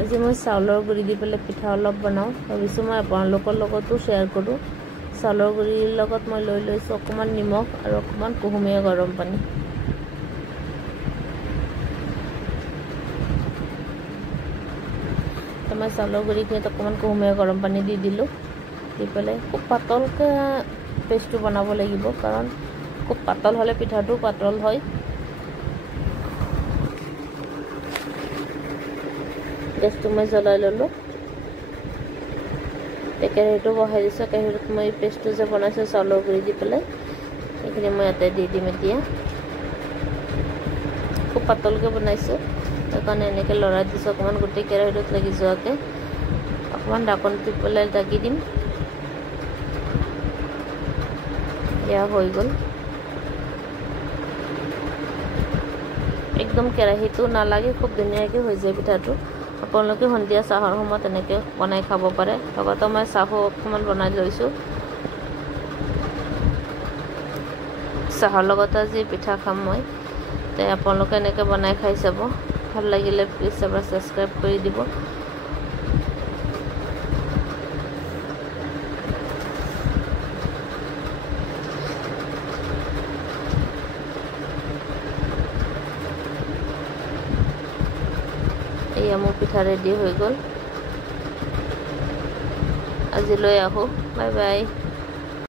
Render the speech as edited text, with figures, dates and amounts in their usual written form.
আজি মই চাউলৰ গুড়ি দি পেলাই পিঠা অলপ বনাওঁ ভাবিছোঁ মই আপোনালোকৰ লগতো শ্বেয়াৰ কৰোঁ চাউলৰ গুড়িৰ লগত মই লৈ লৈছোঁ অকণমান নিমখ আৰু অকণমান কুহুমীয়া গৰম পানী মই চাউলৰ গুড়িখিনিত অকণমান কুহুমীয়া গৰম পানী দি দিলোঁ দি পেলাই খুব পাতলকৈ পেষ্টটো বনাব লাগিব কাৰণ খুব পাতল হ'লে পিঠাটো পাতল হয় গেছটো মই জ্বলাই ল'লোঁ কেৰাহীটো বহাই দিছোঁ কেৰাহীটোত মই পেষ্টটো যে বনাইছোঁ চাউলৰ গুড়ি দি পেলাই এইখিনি মই ইয়াতে দি দিম এতিয়া খুব পাতলকৈ বনাইছোঁ সেইকাৰণে এনেকৈ লৰাই দিছোঁ অকণমান গোটেই কেৰাহীটোত লাগি যোৱাকৈ অকণমান ঢাকন দি পেলাই ঢাকি দিম এয়া হৈ গ'ল একদম কেৰাহীটো নালাগে খুব ধুনীয়াকৈ হৈ যায় পিঠাটো আপোনালোকে সন্ধিয়া চাহৰ সময়ত এনেকৈ বনাই খাব পাৰে লগতে মই চাহো অকণমান বনাই লৈছোঁ চাহৰ লগত আজি পিঠা খাম মই তে আপোনালোকে এনেকৈ বনাই খাই চাব ভাল লাগিলে প্লিজ এবাৰ ছাবস্ক্ৰাইব কৰি দিব এয়া মোৰ পিঠা ৰেডি হৈ গ'ল আজিলৈ আহোঁ বাই বাই